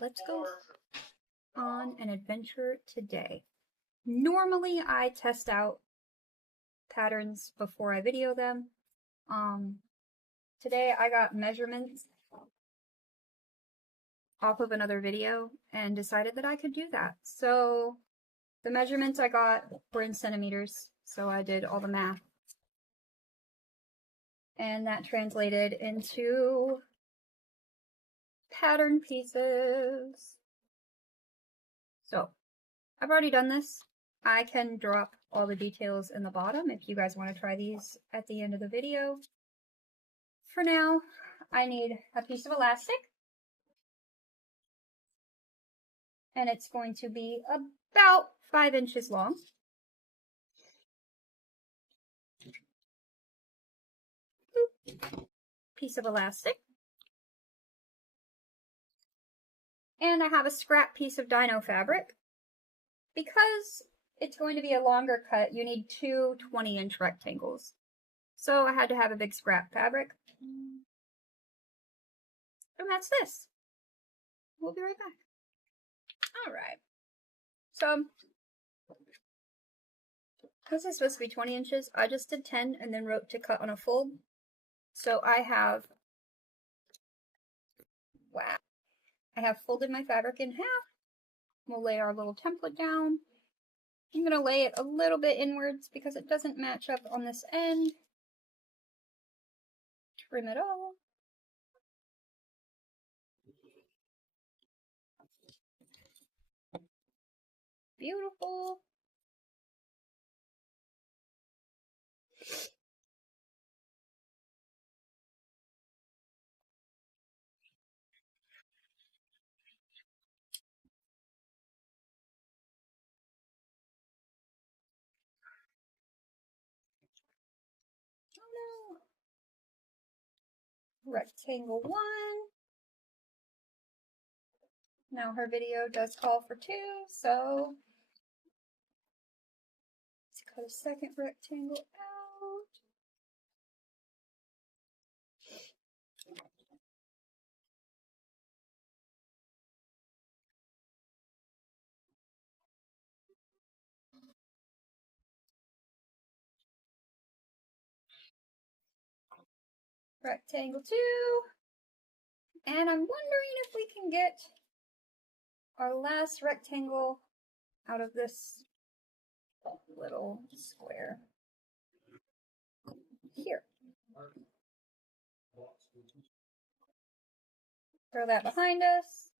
let's go on an adventure today. Normally I test out patterns before I video them. Today I got measurements off of another video and decided that I could do that. So the measurements I got were in centimeters, so I did all the math. And that translated into pattern pieces. So I've already done this. I can drop all the details in the bottom if you guys want to try these at the end of the video. For now, I need a piece of elastic. And it's going to be about 5 inches long. Piece of elastic. And I have a scrap piece of dino fabric. Because it's going to be a longer cut, you need two 20-inch rectangles. So I had to have a big scrap fabric. And that's this. We'll be right back. Alright. So, because it's supposed to be 20 inches, I just did 10 and then wrote to cut on a fold. So I have, wow. I have folded my fabric in half. We'll lay our little template down. I'm going to lay it a little bit inwards because it doesn't match up on this end. Trim it all. Beautiful. Oh no. Rectangle 1. Now her video does call for 2, so let's cut a second rectangle out. Rectangle 2. And I'm wondering if we can get our last rectangle out of this little square here. Throw that behind us.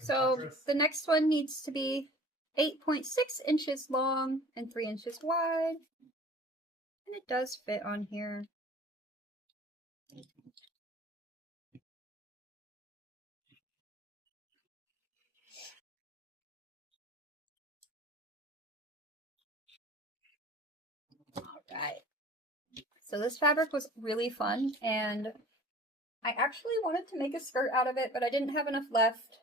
So the next one needs to be 8.6 inches long and 3 inches wide. And it does fit on here. Alright. So this fabric was really fun, and I actually wanted to make a skirt out of it, but I didn't have enough left.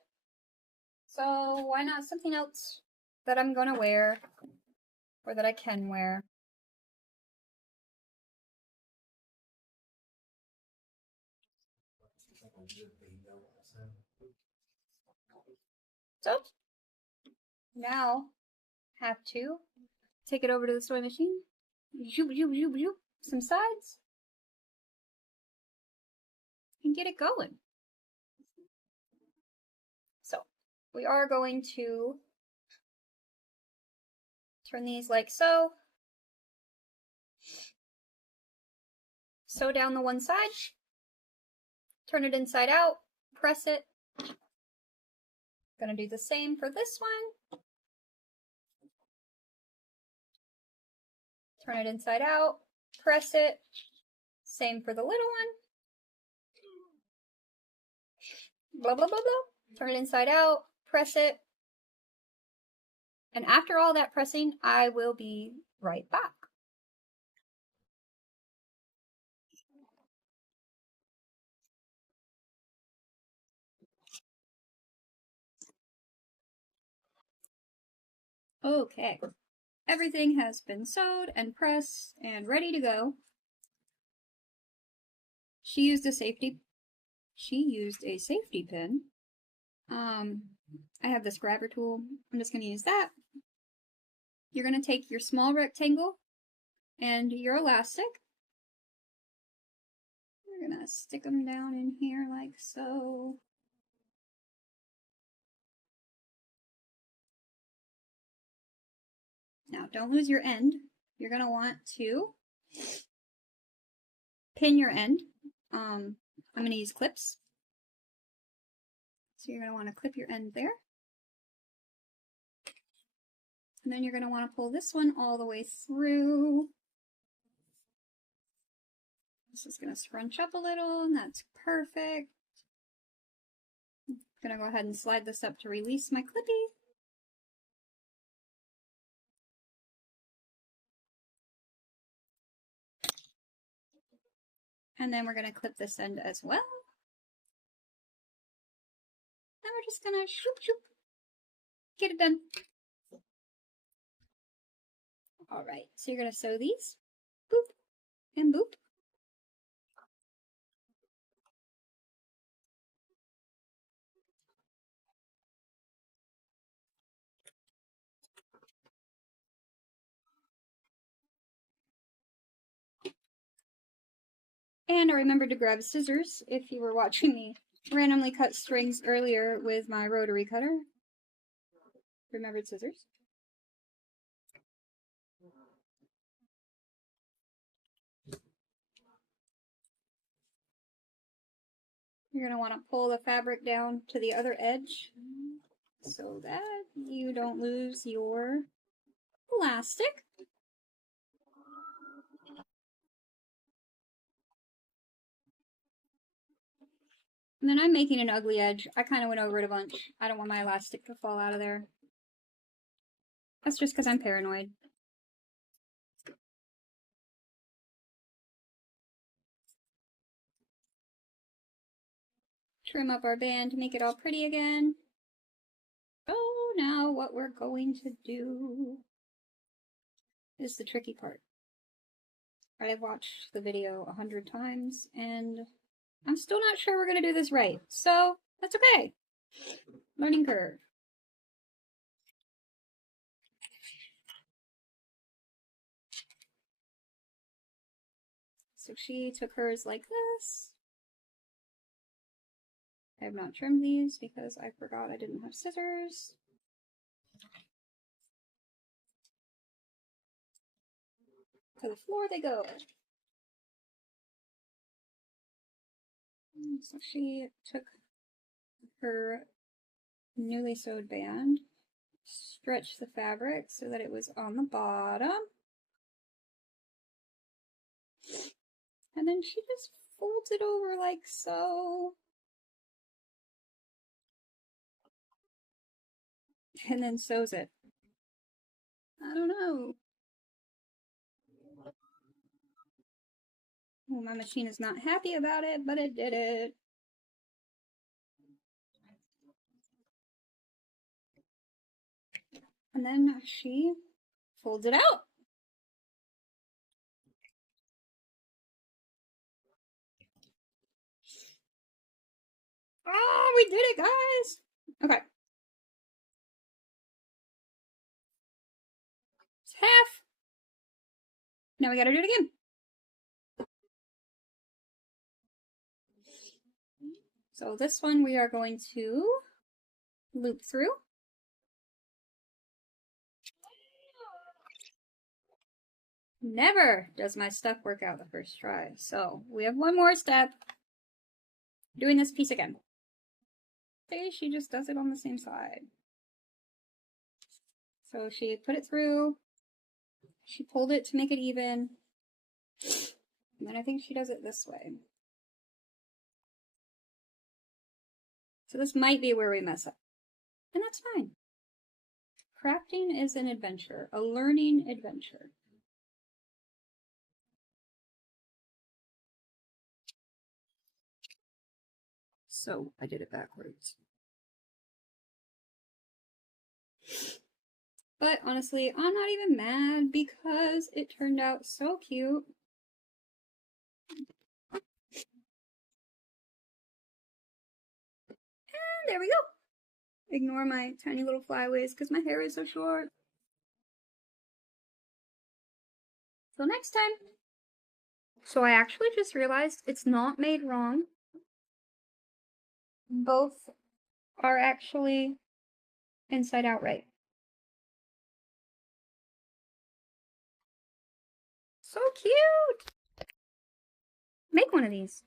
So why not something else that I'm gonna wear, or that I can wear. So now have to take it over to the sewing machine. Zoop, zoop, zoop, zoop. Some sides. And get it going. So we are going to turn these like so. Sew down the one side. Turn it inside out. Press it. Gonna do the same for this one. Turn it inside out. Press it. Same for the little one. Blah, blah, blah, blah. Turn it inside out. Press it. And after all that pressing, I will be right back. Okay, everything has been sewed and pressed and ready to go. She used a safety pin. I have this grabber tool. I'm just going to use that. You're going to take your small rectangle and your elastic. We're going to stick them down in here like so. Now, don't lose your end. You're going to want to pin your end. I'm going to use clips. So you're going to want to clip your end there. And then you're going to want to pull this one all the way through. This is going to scrunch up a little, and that's perfect. I'm going to go ahead and slide this up to release my clippy. And then we're going to clip this end as well. Then we're just going to shoop shoop. Get it done. Alright, so you're going to sew these. Boop and boop. And I remembered to grab scissors if you were watching me randomly cut strings earlier with my rotary cutter. Remembered scissors. You're going to want to pull the fabric down to the other edge so that you don't lose your elastic. And then I'm making an ugly edge. I kind of went over it a bunch. I don't want my elastic to fall out of there. That's just because I'm paranoid. Trim up our band to make it all pretty again. Oh, now what we're going to do is the tricky part. I've watched the video 100 times, and I'm still not sure we're going to do this right. So, that's okay. Learning curve. So she took hers like this. I have not trimmed these because I forgot I didn't have scissors. To the floor they go. So she took her newly sewed band, stretched the fabric so that it was on the bottom, and then she just folds it over like so, and then sews it. I don't know. Well, my machine is not happy about it, but it did it. And then she folds it out. Oh, we did it, guys! Okay. It's half. Now we gotta do it again. So this one we are going to loop through. Never does my stuff work out the first try. So we have one more step. Doing this piece again. Okay, she just does it on the same side. So she put it through. She pulled it to make it even. And then I think she does it this way. So this might be where we mess up. And that's fine. Crafting is an adventure, a learning adventure. So I did it backwards. But honestly, I'm not even mad because it turned out so cute. there we go. Ignore my tiny little flyaways because my hair is so short. Till next time. So I actually just realized it's not made wrong. Both are actually inside out right. So cute! Make one of these.